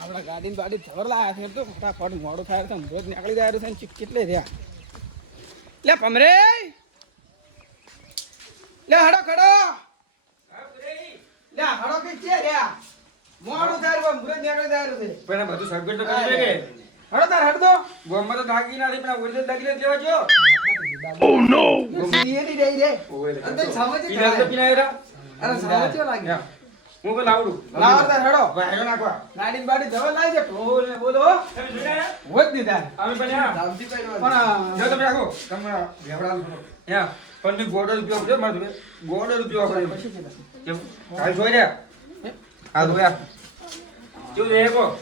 આપણા ગાડી બાડી જબર લાયા છે તો ફટાફટ મોડું થાય તો રોજ નીકળી જાય છે કેટલે રહ્યા લે પમરે લે હડો ખડો લે હડો કે છે રહ્યા મોડું થાય મુરત નીકળી જાય છે પણ બધું સગવડ તો કરી દે હડો તાર હડ દો ગોમમાં તો દાગી ના પણ ઓરિજિનલ દાગી લેવા જો ઓ નો સીએડી દે રે અંતે સમજ પીના તો પીના અરે સમજ લાગે હું કો લાવડું લાવ તાર હડો વાયરો નાખવા ગાડી બાડી જબર લાવી છે ઢોલ ને બોલો તમે જોયા હોત દીધા અમે બન્યા જામતી પણ પણ જો તમે રાખો તમે બેવડા યા પણ મે ગોડો રૂપિયો છે માર ગોડો રૂપિયો આપણે પછી કે કેમ કાલ જોઈ રે આ જોયા જો દેખો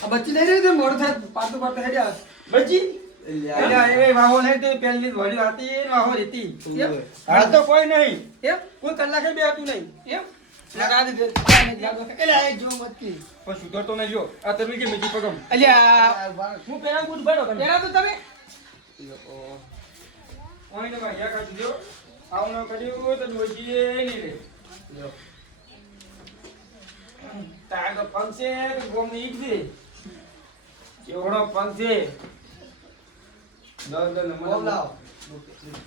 આ બચ્ચી લઈ રહી છે મોડ થાય પાતું પાતું હેડ્યા બચ્ચી એ વાહો ને તે પહેલી વળી હતી ને વાહો હતી હાલ તો કોઈ નહીં એમ કોઈ કલાકે બે હતું નહીં એમ લગા દે એલા એ જો મતકી પણ સુધર તો નહીં જો આ તમે કે બીજી પગમ અલ્યા હું પેલા ગુડ ભરો તમે પેલા તો તમે ઓય ને ભાઈ યા કાઢી દો આવનો કર્યું તો જોઈજે નહીં રે તાર તો પંસે ગોમ ની ઈક દે કેવડો પંસે દસ નંબર લાવ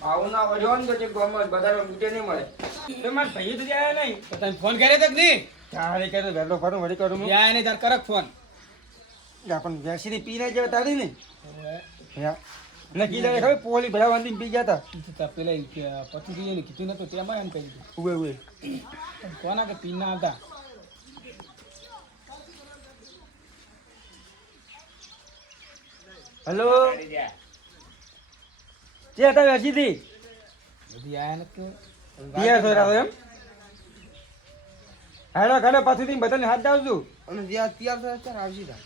આવના વજન તો જે ગોમ બધાનો બુટે નહીં મળે તમાર ભાઈ તો જાય નહીં તો તમે ફોન કર્યો તો કે નહીં તારે કે વેલો ફરું વળી કરું હું યા એને તાર કરક ફોન પણ વેસીની પીને જે તારી ને યા નકી જાય ખબર પોલી ભલા વાંધીને પી ગયા તા પેલા પછી એને કીધું નતું તેમાં એમ કહી દીધું ઉવે ઉવે કોના કે પીના હતા હેલો જે હતા વેસીથી બધી આયા નથી પિયા સોરા એમ હેડો ઘરે પાછું બધાને હાથ દાવજો અને જ્યાં તૈયાર થાય ત્યારે આવજી તા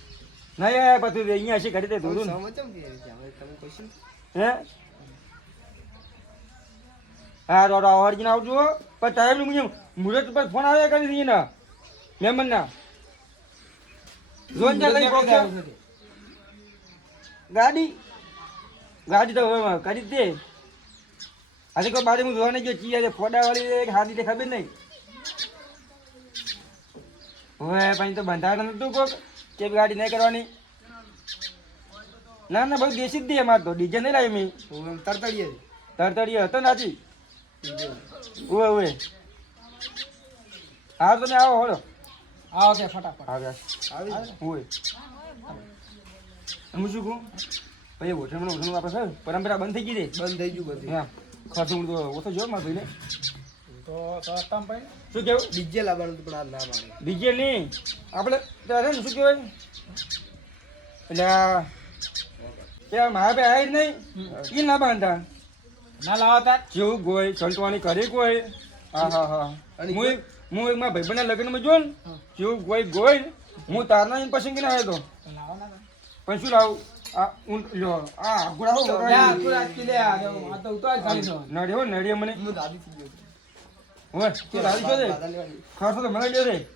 નહીં આયા પાછું અહીંયા હશે ઘડી દે ધોરું ને. સમજમ કે અમે તમે question હે હા રોડા ઓરિજિન આવજો પણ ટાઈમ નું મુરત પર ફોન આવે કરી દઈએ ને મહેમાન ના જોન જા કઈ પહોંચ્યો ગાડી ગાડી તો હવે કરી જ દે આજે કોઈ બાજુ હું જોવા નહીં ગયો ચીયા ફોડા વાળી હાથી તે ખબર નહીં હવે પછી તો બંધારણ નતું કોક કે ગાડી નહીં કરવાની ના ના ભાઈ દેશી જ દે અમારે તો ડીજે નહીં લાવી મેં તરતડીએ તરતડીએ હતો નાચી ઉવે ઉવે હા તમે આવો હોડો આવો કે ફટાફટ આવ્યા ઉવે હું શું કહું ભાઈ હોટલમાં હોટલમાં આપણે છે પરંપરા બંધ થઈ ગઈ છે બંધ થઈ ગયું બધું હા ખર્ચ હું તો ઓછો જોયો મારા ભાઈને તો તમ ભાઈ શું કેવું ડીજે લાવવાનું તો પણ આ ના માને ડીજે નહીં આપણે ત્યારે ને શું કહેવાય એટલે મારા ભાઈ આવી જ નહીં એ ના બાંધતા ના લાવો તાર જેવું ગોય સંતવાની કરી કોઈ હા હા હા અને હું એક મારા ભાઈબંધના લગ્નમાં જો ને જેવું ગોય હું તારના એને પસંદ કરીને આવ્યો હતો લાવો ના પણ શું લાવું આ લ્યો આ ગુડા હો યા તું આજ કે લે આ તો ઉતાર ખાલી નો નડ્યો નડ્યો મને હું દાદી થઈ ગયો હોય તું દાદી છો દે દાદા લેવાની ખર્ચો તો મને દે દે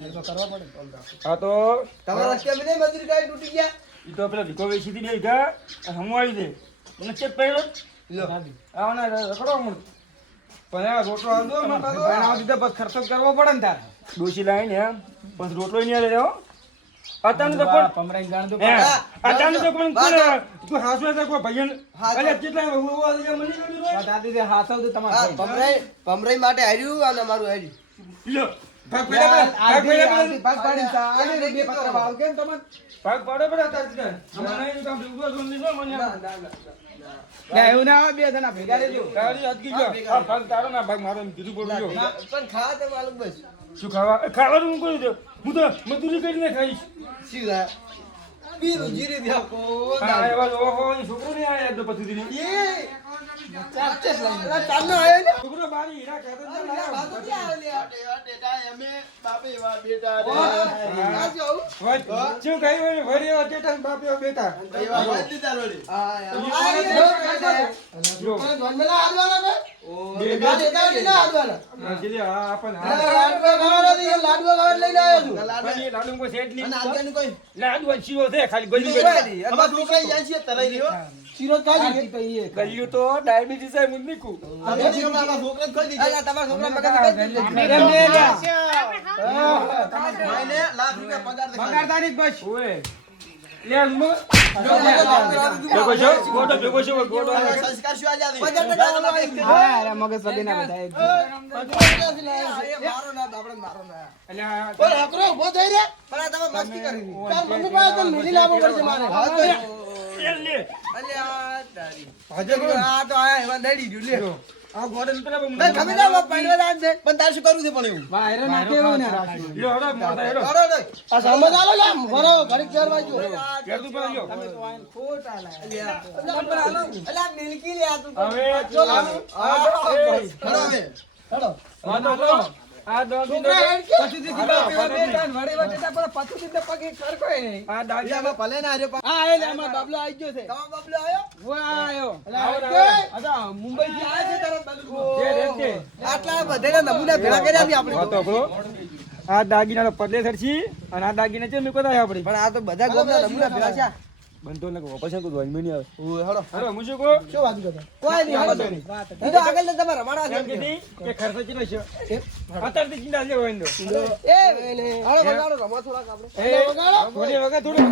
એ તો કરવા પડે હા તો તમારા રસ્તે મને મજૂરી કાઈ તૂટી ગયા ઈ તો પેલા ભીકો વેચી દીધી ગા હું આવી દે મને ચેક પડ્યો લો આવના રખડો હું પણ આ રોટલો આવજો બનાવ દીધા બસ ખર્ચો કરવો પડે ને તાર ડોસી લાવીને એમ પછી રોટલો નહીં આલે હો અત્યારનું તો પણ પમરાઈ ગાણ દો અત્યારનું તો પણ તું હાસુ છે કોઈ ભૈયન અલે કેટલા મને દાદી દે હાથ આવતું તમારે પમરાઈ માટે હાર્યું અને અમારું હાર્યું લ્યો ભાગ પડે ભાગ પાડી આલે રે બે પત્ર વાવ કેમ તમને ભાગ પડે પડે અત્યારે મને નહીં કામ ઉભો જોન લીધો મને ના એવું ના આવે બે જણા ભેગા રહેજો તારી અટકી ગયો આ ભાગ તારો ના ભાગ મારો એમ કીધું પડ્યો પણ ખાવા તો માલુમ બસ શું ખાવાનું હું કરી દઉં હું તો મજૂરી કરીને ખાઈશ શું થાય બીરું જીરે દ્યા કો હા એવા ઓહો છોકરો નહીં આયા તો પછી દીને એ ચાલનો આયો ને છોકરો બારી હીરા કહેતો જ બાજુ ના આયો લે આટે ટાઈ અમે બાપે વા બેટા રે આ જો શું કહી વળી અટેટા બાપ્યો બેટા એવા વાત દીધા રોડે જો પણ ધનમેલા આદવાના બે દેતા ના આદવાના જીલે આ આપણ લાડવા ખાવાના દી લાડવા ખાવા લઈને આવ્યો છું પછી લાડુ કો સેટ ની અને આજની કોઈ લાડુ શીરો છે ખાલી ગલ્યું ગોલી અમાર છોકરા જાય છે તરાઈ રહ્યો શીરો કાજી ગલ્યું તો ડાયાબિટીસ છે મુન્ની કુ અમે છોકરા ખોઈ દીધી તમારા છોકરા મગજ મહિને લાખ રૂપિયા પગાર દે. પગાર તારીખ બસ ઓય લે અમો ભેગો છો ગોડો સંસ્કાર શું આજા દે? હા અરે મગજ વધી ના બધા અલ્યા ઓય હકરો ઉભો થઈ રે. પણ આ તમે મસ્તી કરી. તાર મમ્મી પાસે તને મિલી લાવવો પડશે મારે. લે આ ગોડો નીકળે પણ તાર શું કરવું છે પણ એવું? વાયરો નાખે એવું ને લે હડો મોટા હેડો આ સમજ આલો લે ભરો ઘડીક ફેરવા જો. કેડું પર જો હવે હલો હવે હલો આ દોડી પછી પીવા બેઠા ને વળી વટેટા પર પછી પગે ખરકોય નહીં આ દાદી આમાં ભલે ના આર્યો પણ હા એટલે આમાં બાબલો આવી ગયો છે તમારો બાબલો આયો? વાહ આયો આવો, મુંબઈ થી આવ્યા છે તરત બાબલો જે રેતે આટલા બધાના નમૂના ભેગા કર્યા બી આપણે. વાતો આપણો આ દાગીના તો પદલે સરસી અને આ દાગીના છે મેં કોતા આપડી પણ આ તો બધા ગોમના નમૂના ભેગા છે. બનતો ને પછી કોઈ ધોઈ મેની આવે ઓય હળો હલો મુજે કો શું વાત કરતા? કોઈ નહીં હળો તમે. એ તો આગળ ને તમારે રમાડવા કેમ છે. કીધી કે ખર્ચ કેટલો છે અત્યારથી ચિંતા છે હોય એ હળો વગાડો રમવા થોડાક આપણે. એ થોડી વગર થોડું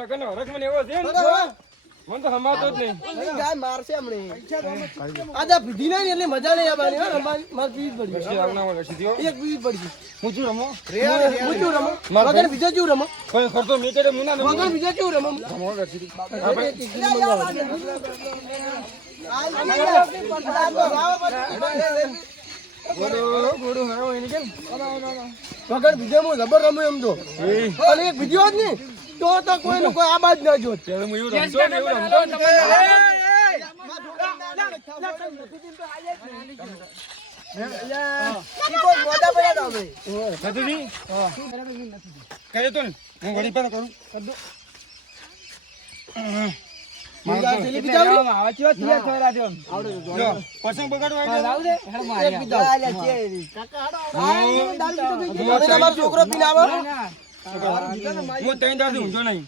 લગન હરખ મને એવો છે ને મને તો હમાતો જ નહીં ગાય મારશે હમણે. આજે પીધી નહીં એટલે મજા નહીં આવવાની હો રમવાની. મારે પીવી જ પડી. પછી આવના વગર સીધો એક પીવી જ પડી. હું શું રમો હું શું રમો? વગર બીજો શું રમો? કોઈ ખર્ચો મેં કરે મુના રમો વગર બીજો શું રમો? વગર સીધી ગોડો હરો એને કેમ વગર બીજો હું જબર રમું એમ તો. અને એક બીજો જ નહીં તો કોઈનું કોઈ આબાદ ન જોત. ત્યારે હું એવું રમતો ને એવું રમતો ને નથુજી કરે તો ને હું ઘડી પર કરું જો પસંદ બગાડવા તમારો છોકરો પીને આવો. હું ત્રણ દાદી ઊંઝો નહીં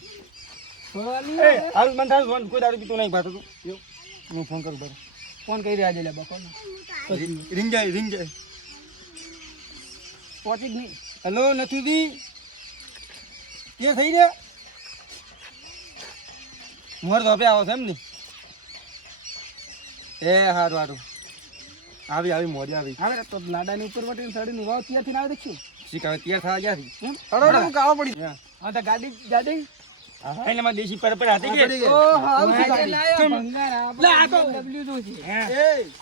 એ હાલ મને થાય ફોન કોઈ દારૂ પીતો નહીં ભાતો તું હું ફોન કરું બરાબર ફોન કરી રહ્યા છે લે બકો રિંગ જાય પહોંચી જ નહીં હેલો નથુજી કે થઈ રહ્યા મોર ધોપે આવો છે એમ ને એ હારું હારું આવી મોડી આવી હવે તો લાડાની ઉપર વટીને સડીને વાવ ત્યાંથી ના દેખ્યું શીખાવે ત્યાં થવા ગયા એમ હળો હું કાળો પડી. હા તો ગાડી એટલે માં દેશી પર હાથી ગઈ ભંગાર આ તો ડબલ્યુ નું છે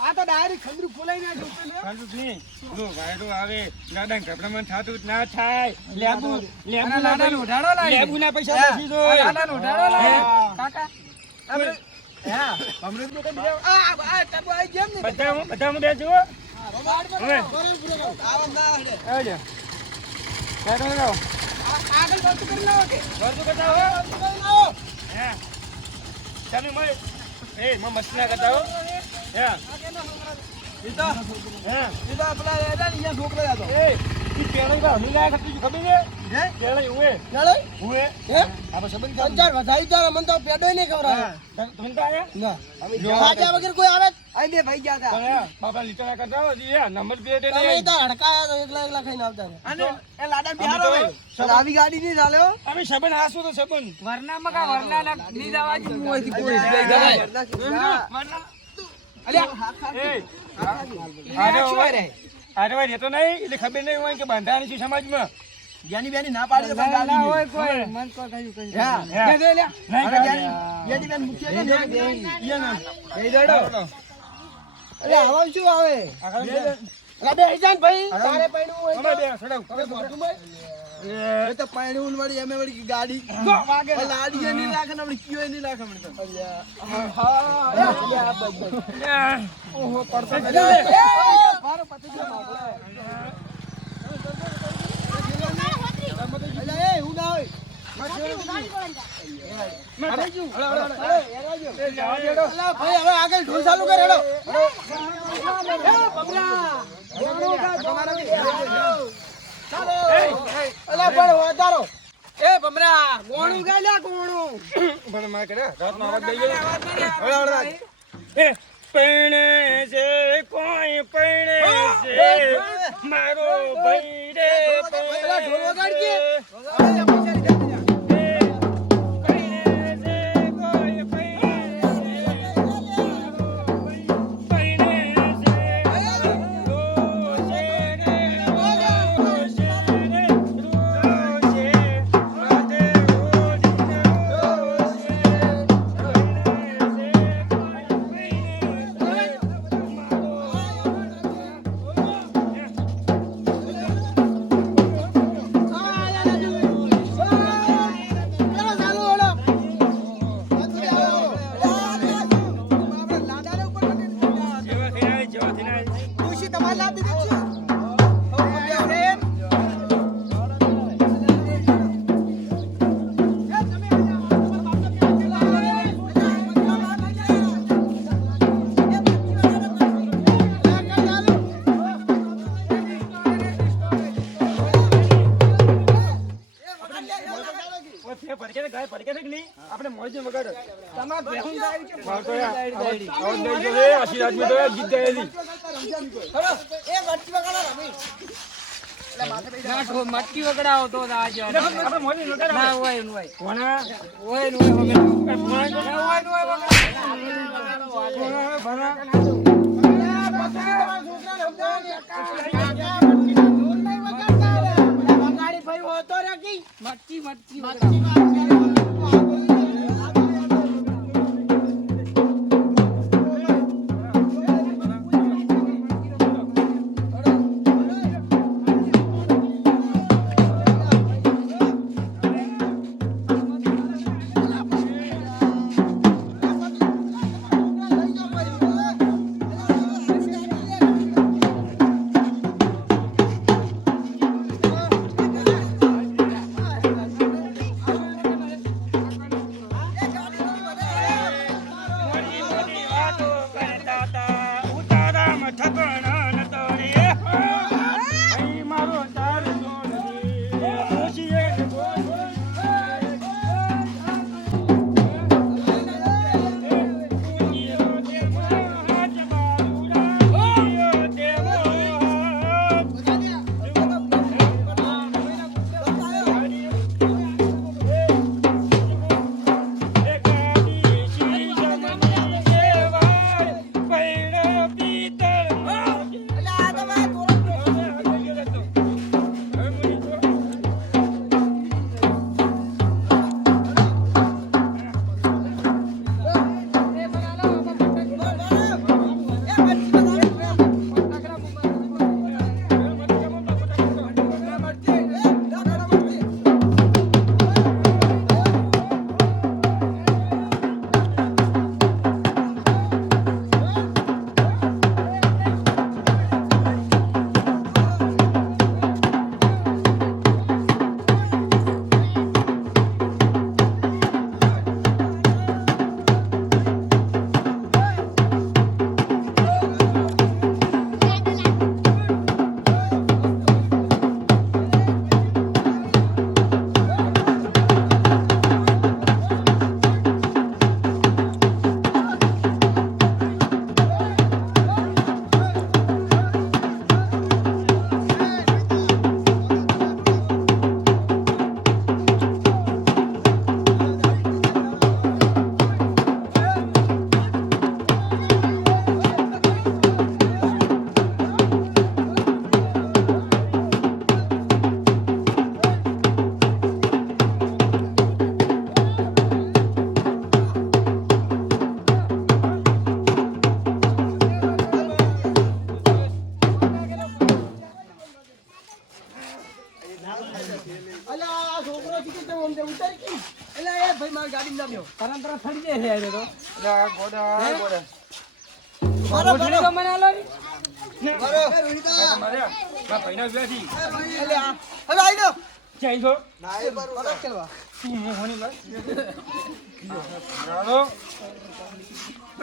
આ તો ડાયરેક્ટ ખંડરું ફોલાઈ નાખ્યું જો વાયરો આવે દાદા કપડામાં થાતું જ ના થાય લેબુ લાડાનું ઉઠાડો લાય લેબુ ના પૈસા બેસી દો લાડાનું ઉઠાડો લાય કાકા આપણે હા અમૃત નો કઈ બીજા આ ટબુ આવી ગયો ને બધા બેસો હવે આવજો આગળ વસ્તુ કરી લાવો કે વર્તો બતાવો હે તમે મય એ મસ્તી કરતા હો હે ઈતા પેલા એડા ને અહીંયા છોકરો હતો. એ ઈ પેણી બા હમી લાયા ખબર છે હે? પેણી ઉએ ચાલે? ઉએ હે? આપણે સંબંધ સંચાર વધાઈ તારે મને તો પેડોય નહીં ખવડાવે. તમે તો આયા ના ખાધા વગર કોઈ આવે જ? અહીં બે ભાઈ ગયા હતા. પણ બાપા લીટરા કરતા હો જી નંબર પ્લેટ તમે નહીં તો હડકાયા તો એકલા ખાઈને આવતા રહ્યા. અને એ લાડા અમે તો અને આવી ગાડી નહીં ચાલે હો. અમે સંબંધ હાસુ તો સંબંધ વરનામાં કા વરના ની દવાજી હું અહીંથી કોઈ એ આરે ભાઈ રહેતો નહીં એટલે ખબર નહીં હોય કે બંધાણી છે સમાજમાં જ્ઞાની બેની ના પાડે તો ગાલી હોય કોઈ મન કો કયું કયું હા જ્ઞાની બેન મુખ્ય છે ને એ દેડો અરે આવા શું આવે અરે બે જાન ભાઈ તારે પૈણું હોય અમે બે સડાવ એ તો પૈણું વાળી એમે વાળી ગાડી વાગે લાડી ની લાખ ને આપણી કીઓ ની લાખ હમણે તો હા ઓહો પડતો મારો પતિ જો માગલે અલે એ હું ના હોય ભાઈ હવે આગળ ઢોલ ચાલુ કર હેડો એ બમરા ગોણું ગાલ્યા ગોણું પણ માં કરે રાત નો અવાજ દઈએ એ પૈણે છે કોઈ પૈણે છે મારો ભાઈ રે ઢોલ વગાડજે આપણે મોજ વગર તમાર બેહું જાય છે મારતો યાર આશીર્વાદ મે તો જીત ગયેલી એ મટકી વગાડા રમી મટકી વગડાવો તો આજ આપણે મોજ વગર ના હોય નું હોય કોના હોય નું હોય વગડાવો ભણા મટકી મટકી ગાડીમાં ના બેહો. પરંપરા થડી જાય છે આજે તો. એટલે આ ગોડા ગોડા મારો રોટલી તો મને આલો ને. મારો રોહિતા. મારે આ ભાઈના વ્યાથી અલે આ હવે આઈ લો. ક્યાં છો ના એ બરોબર કેવા. હું હોની લાય ચાલો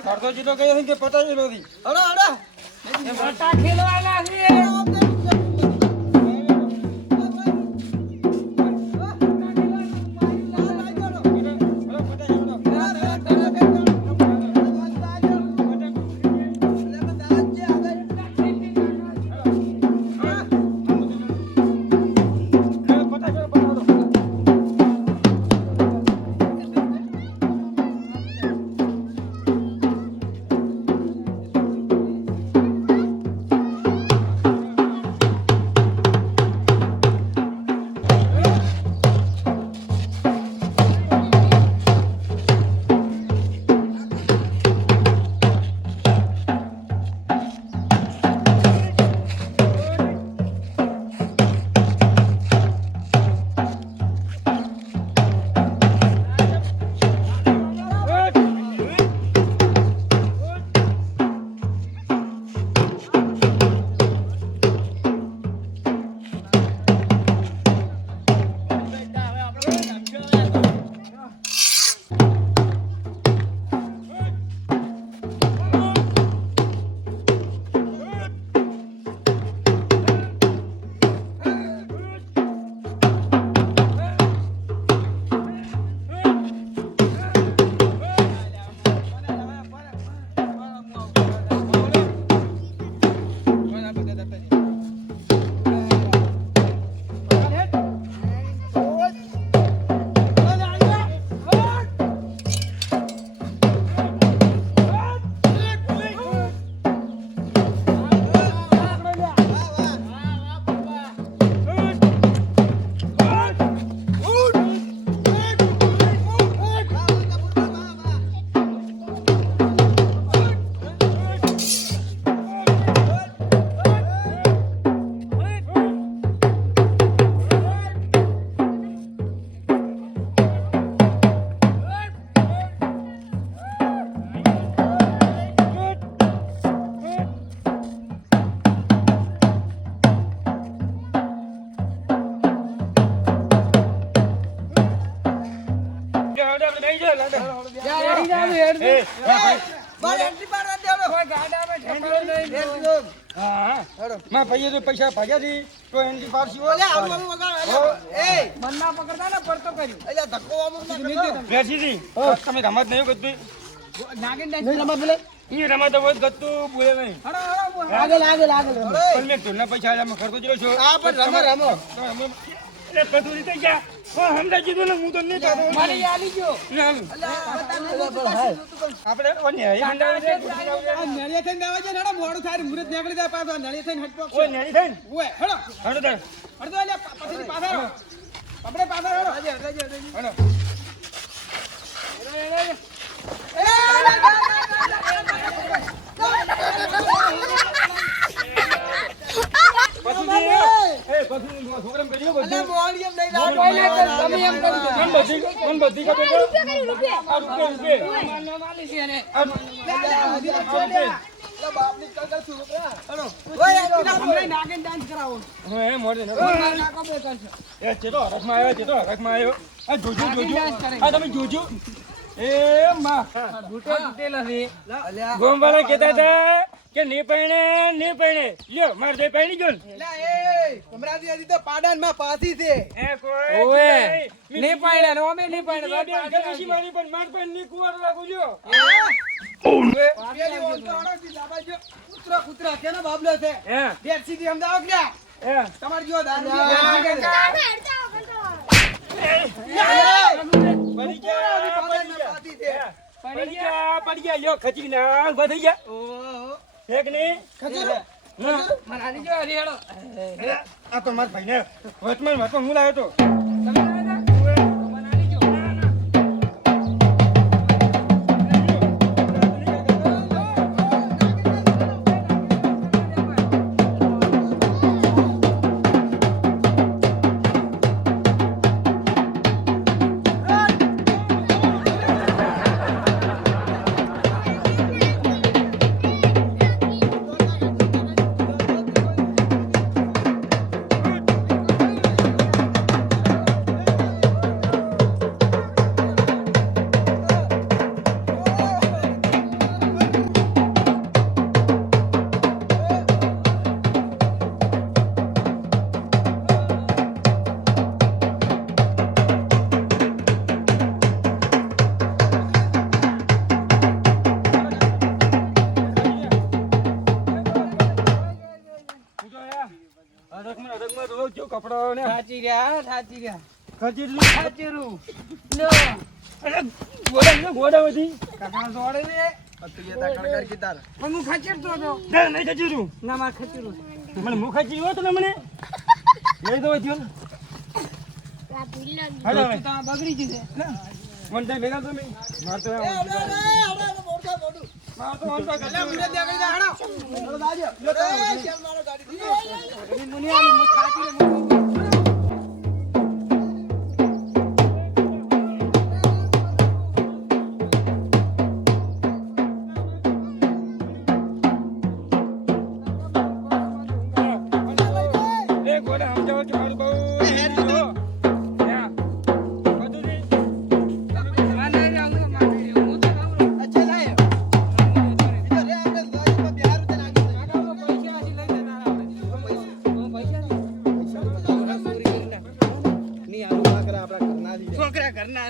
કરતો જીતો ગયો છે કે પતા જ નથી હડો હડો. એ મોટા ખેલવાના છે. બાર એન્ટ્રી પાડવા દે હવે. કોઈ ગાડામાં ઠેકાણું નહીં જો. હા હડો. માં ભાઈએ તો પૈસા ભાગ્યા હતી તો એની પાડશી અલે આવું આવું વગાડ. અલે એ મન ના પકડતા ને પડતો કર્યું. અલે ધક્કો આવું ના કરતો. બેસી હતી તમે રમત નહીં ગતું નાગીન નહીં ડાન્સ. રમત બોલે. એ રમત હોય ગતું બોલે નહીં હળો, હળો, બોલ. આગળ આગળ આગળ. પણ મેં ઢોલના પૈસા આલ્યા મેં ખર્ચો કર્યો છો આ પણ રમો રમો. એટલે બધું રીતે ગયા પણ હમણાં કીધું ને હું તો નહીં જાતો મારી આલી ગયો. આપણે ઓને હઈ મંડાવી દે આ નળિયા થઈને દાવા છે ને, હળો, મોડું થાય, મુરત નીકળી જાય પાછો. આ નળિયા થઈને હટપો. ઓય નેડી થઈને ઓય, હળો, હડો તાર હળો, અલ્યા, પછીથી પાછા રહો. આપણે પાછા રહો. હડો પછી એ પછી છોકરાને કર્યો અલે બધું મોડી એમ નહીં કોઈ ના કરે, તમે એમ કરી દો. મન બધી કા બેટા આ રૂપિયા મારનો માલી છે એને. આ બાપની કગર છું હડો. ઓય હમણાં નાગીન ડાન્સ કરાવો. હું એ મોડે મારા નાકો બે કરશે. એ ચેતો હરખમાં આવ્યો ચેતો હરખમાં આવ્યો આ જોજો નાગીન જોજો ડાન્સ કરે. આ તમે જોજો એ માં બૂટો તૂટેલો છે. અલ્યા ગોમવાળા કહેતા હતા કે નહીં પરણે લ્યો માર જઈ પરણી ગયો ને અલ્યા એ કમરાજી હજી તો પાડાનમાં પાસી છે. એ કોઈ ઓવે, નહીં પાડ્યા ને, અમે નહીં પાડ્યા. પાડે પછી મારી પણ માર પણ ની કુંવર લાગુ જો પેલી ઓળખો હડો જી દાબા જો. કૂતરો કૂતરા કેનો બાબલો છે. હે દેર સીધી અમદાવાદ ગયા. હે તમાર જો દારૂ પડી ગયા પડી ગયા લ્યો ખચી ના વધી ગયા એક ની મને આલી જો, હરી, હેડો. આ તો મારા ભાઈને વચમાં હું લાવ્યો તો તમે આવ્યા હતા? મને આલી જો. અડગમાં રોજ જો કપડાં ને સાચી રહ્યા સાચી રહ્યા ખચીલું સાચેરું લો અરે ગોડા બધી કાકા દોડે ને અત્યારે તાકડ કર કે તાર પણ હું ખચેરતો હતો ના નહીં ખચીલું ના માર ખચેરું મને મુખ ખચી હોત ને મને લઈ દો થયો હાલો હવે તો બગડી જશે મને ત્યાં ભેગા તમે માર તો છોકરા ઘરના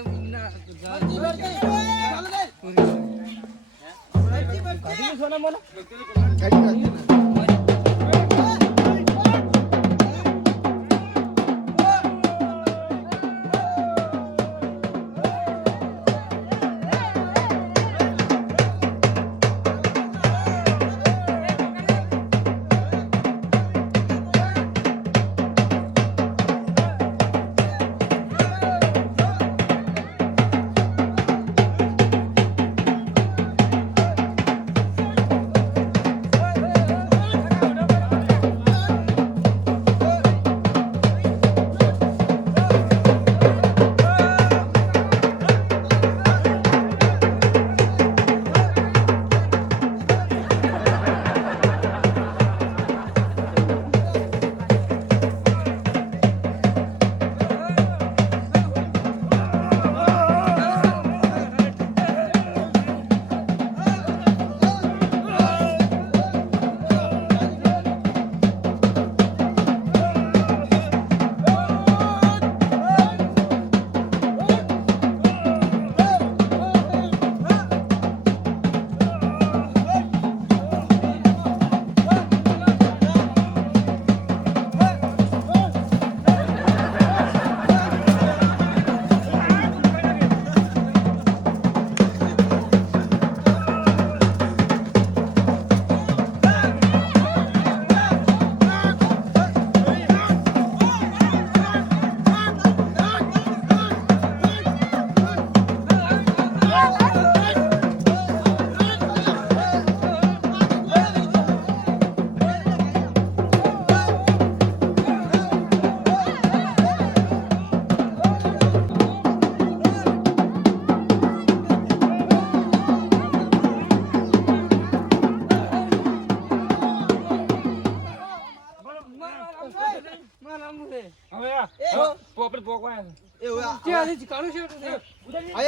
પોપટ પોકવા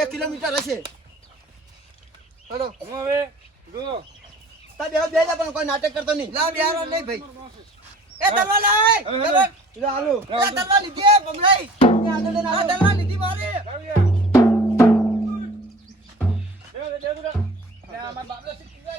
કિલોમીટર હશે હેલો હું હવે જો તા બે પણ કોઈ નાટક કરતો નહીં લા બેહારો નહીં ભાઈ એ તલવાર લાય તલવાર લે આલુ એ તલવાર લીધી બમલાઈ એ આંદોલન આ તલવાર લીધી મારી અમાર બાપનો શીખવા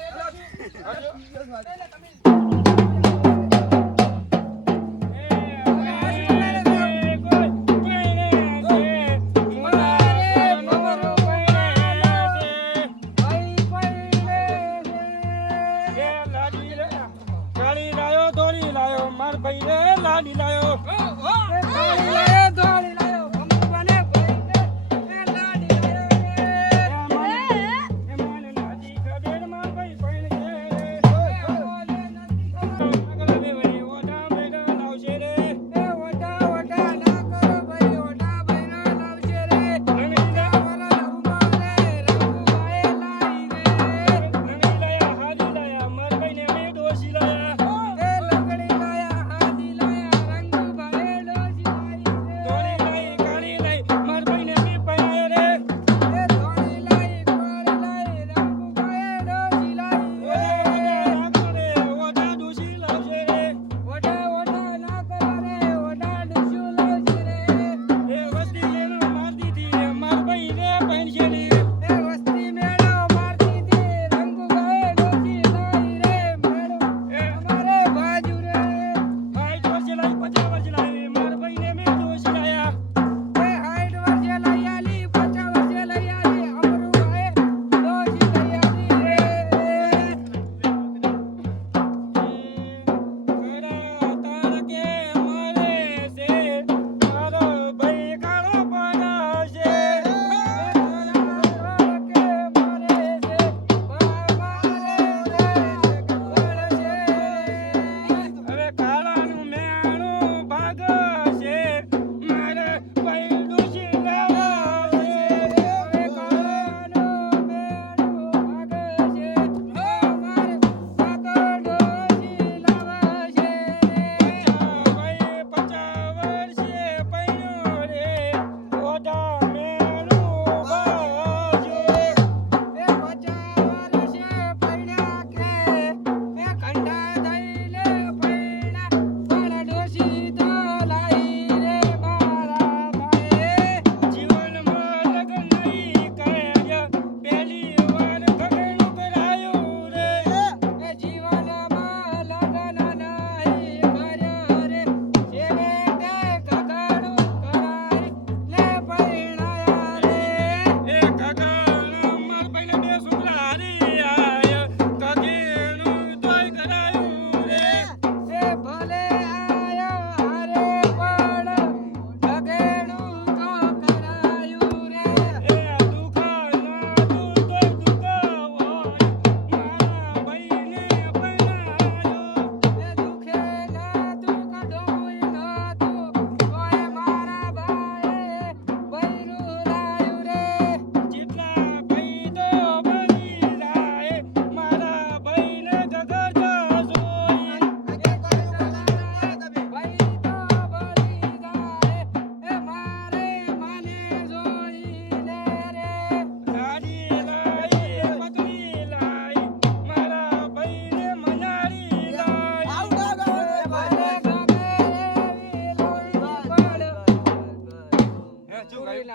લાડી લાયો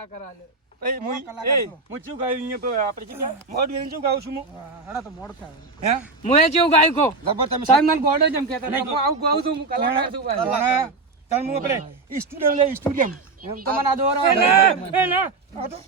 કલાકાર આલે એ હું શું ગાયું અહીંયા તો આપણે શું મોડ વેન શું ગાઉં છું હું હડા તો મોડ થાય હે હું એ જેવું ગાય કો જબર તમે સાહેબ મને ગોડો જેમ કહેતા હું આવું ગાઉં છું હું કલાકાર છું ભાઈ તને હું આપણે સ્ટુડિયમ એમ તો મને આ દોરો ના આ તો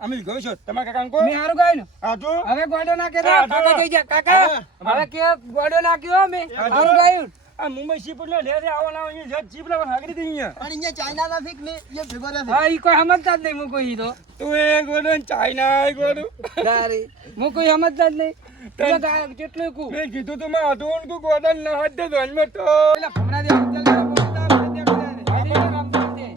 અમે ગયો છો તમારા કાકા કો મેં હારું ગાયું ને આ તો હવે ગોડો નાખે તો કાકા થઈ ગયા કાકા હવે કે ગોડો નાખ્યો મેં હારું ગાયું આ મુંબઈ સીપુર ને લેરે આવવાના અહીંયા જીપ લાવવા હાગરી દે અહીંયા પણ અહીંયા ચાઇના ના ફીક ને એ ભેગો રહે હા ઈ કોઈ સમજતા જ નહીં હું કોઈ તો તું એ ગોડો ચાઇના ગોડો તારી હું કોઈ સમજતા જ નહીં કેટલું કુ મેં કીધું તો મેં અધોન કો ગોડન ન હદે ધોનમાં તો એટલે ભમરા દે હોટેલ વાળો બોલતા મને કામ દે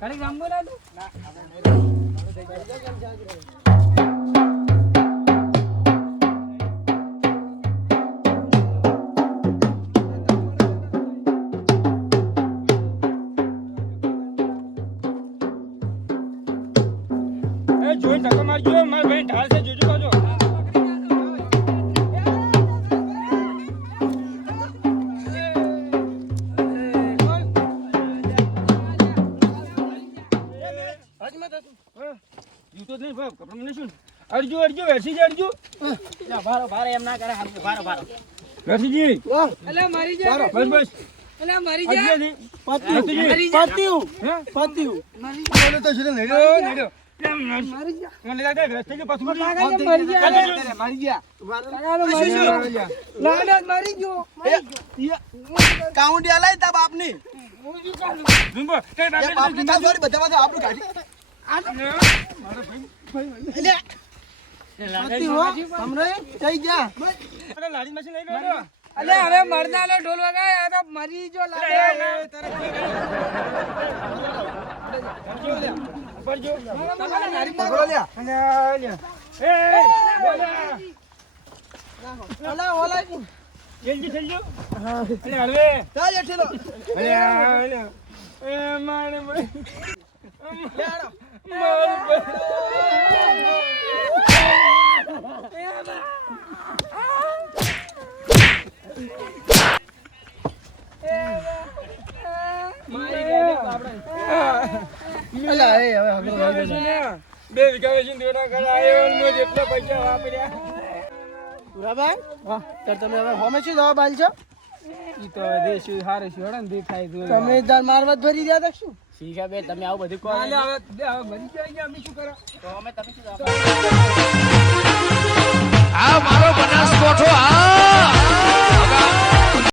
ખાલી ગામ બોલા દો એ જોઈ ધક્કો મારજો મારા ભાઈ ઢાળ છે જોજો કાજો જૂતો જ નહીં ભાઈ કપડા મને શું અરજુ વેસી જા અરજુ ભારો એમ ના કરે હારું ભારો વેસીજી અલે મરી જા બસ અલે મરી જા અરજુ પત્યું બોલો તો છે નડ્યો મરી જા મને લાગે રસ્તે કે પાછું મરી જા મારી ગયા કાકા મરી જા ના મરી ગયો કાઉન્ટ આલાય તા બાપની જુંબો કે એ બાપની તા જોડી બધા બધા આપણું કાઢી થઈ ગયા લાડી મશીન લઈ લો અલે હવે મરનાનો ઢોલ વગાય આ તો મરી જો લાગે પરજો પકડો લ્યા અને એ બોલા ઓલા જલ્દી જલ્દી અરે હળવે ચાલ એઠેલો અરે એ મારે ભાઈ બે વીઘા વેચીને દેવના ઘર આવ્યો મેં જેટલા પૈસા વાપર્યા પુરાભાઈ તો તમે હવે હોમે શું દવા બાલ છો ઈ તો દેશી હારે છે હડન દેખાય દો તમે તાર મારવત ભરી રહ્યા તા શું શીખા બે તમે આવું બધું કહો હવે મરી જાય અમે શું કરો તો અમે તમે શું આ મારો બનાસકોઠો આ